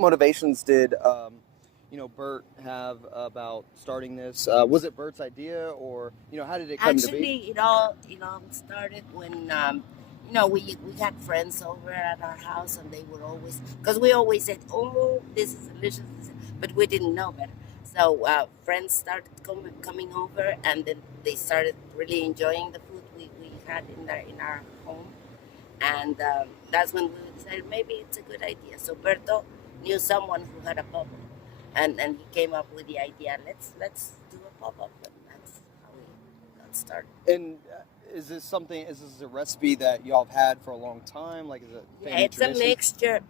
what motivations did Bert have about starting this? Was it Bert's idea, or how did it come to be? Actually, it all started when we had friends over at our house, and they would always, because we always said, "Oh, this is delicious," but we didn't know better. So friends started coming over, and then they started really enjoying the food we had in our home, and that's when we decided maybe it's a good idea. So Berto knew someone who had a pub, and he came up with the idea. Let's do a pop up, and that's how we got started. And is this a recipe that y'all have had for a long time? Like, is it family It's tradition? a mixture.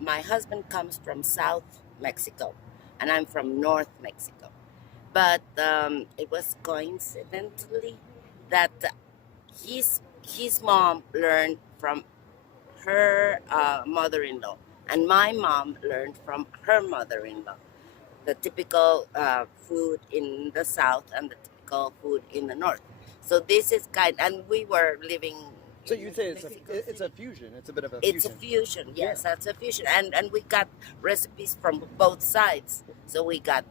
My husband comes from South Mexico, and I'm from North Mexico. But it was coincidentally that his mom learned from her mother-in-law, and my mom learned from her mother-in-law. The typical food in the south and the typical food in the north. So this is and we were living. So you'd say it's a fusion. It's a bit of a It's fusion. a fusion, yes, Yeah. that's a fusion, and we got recipes from both sides. So we got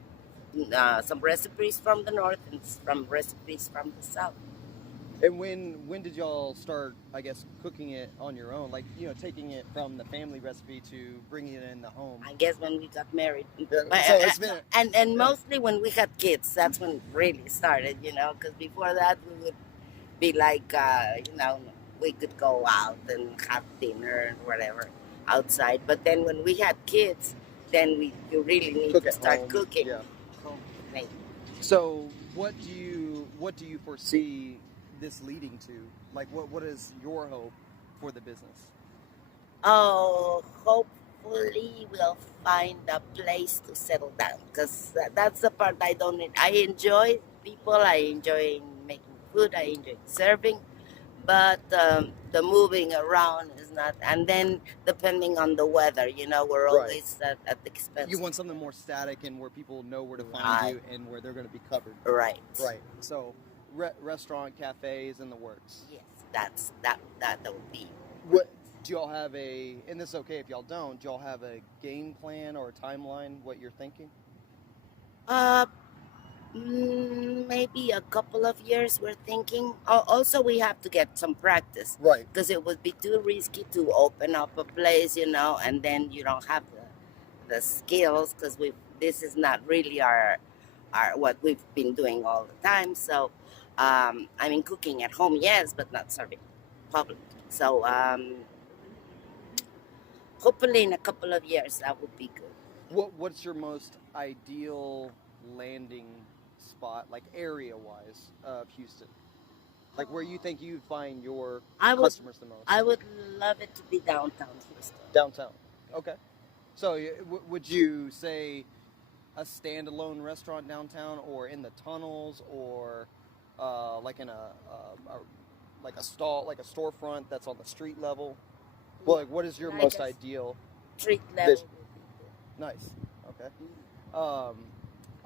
some recipes from the north and some recipes from the south. And when did y'all start, I guess, cooking it on your own? Like, taking it from the family recipe to bringing it in the home? I guess when we got married. So it's been and mostly when we had kids, that's when it really started, because before that we would be like, we could go out and have dinner and whatever outside. But then when we had kids, then you really need Cook to at start home. cooking. Yeah. Home made. So what do you foresee this leading to? Like, what is your hope for the business? Oh, hopefully we'll find a place to settle down, because that's the part I don't need. I enjoy people, I enjoy making food, I enjoy serving, but the moving around is not. And then depending on the weather, we're Right. always at the expense. You want something more static and where people know where to find Right. you and where they're going to be covered. Right. Right. So restaurant, cafes, in the works. Yes, that would be. What do y'all have and this is okay if y'all don't, do y'all have a game plan or a timeline, what you're thinking? Maybe a couple of years we're thinking. Also, we have to get some practice. Right. Because it would be too risky to open up a place, and then you don't have the skills, because this is not really our what we've been doing all the time. So, cooking at home, yes, but not serving public. So, hopefully in a couple of years that would be good. What's your most ideal landing spot, like area-wise, of Houston? Like, where you think you'd find your customers the most? I would love it to be downtown Houston. Downtown. Okay. So would you say a standalone restaurant downtown, or in the tunnels, or like in like a stall, like a storefront that's on the street level? Well, like, what is your most ideal street level? Nice. Okay.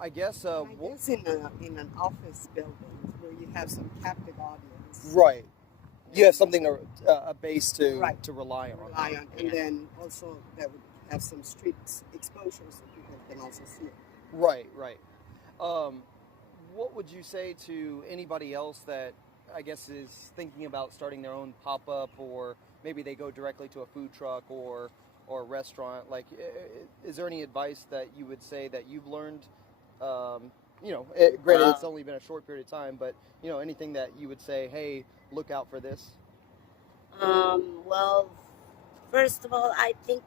I guess in an office building where you have some captive audience. Right. You have something a base to rely on. And then also that would have some street exposure so people can also see it. Right. What would you say to anybody else that, I guess, is thinking about starting their own pop-up, or maybe they go directly to a food truck or a restaurant? Like, is there any advice that you would say that you've learned? Granted, it's only been a short period of time, but anything that you would say, hey, look out for this? Well, first of all, I think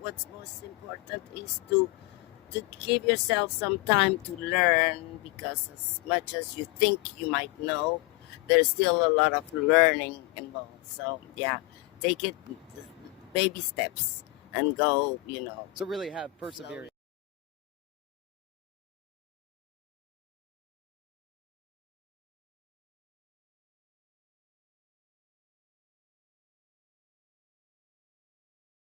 what's most important is to give yourself some time to learn, because as much as you think you might know, there's still a lot of learning involved. So yeah, take it baby steps and go, So really have perseverance.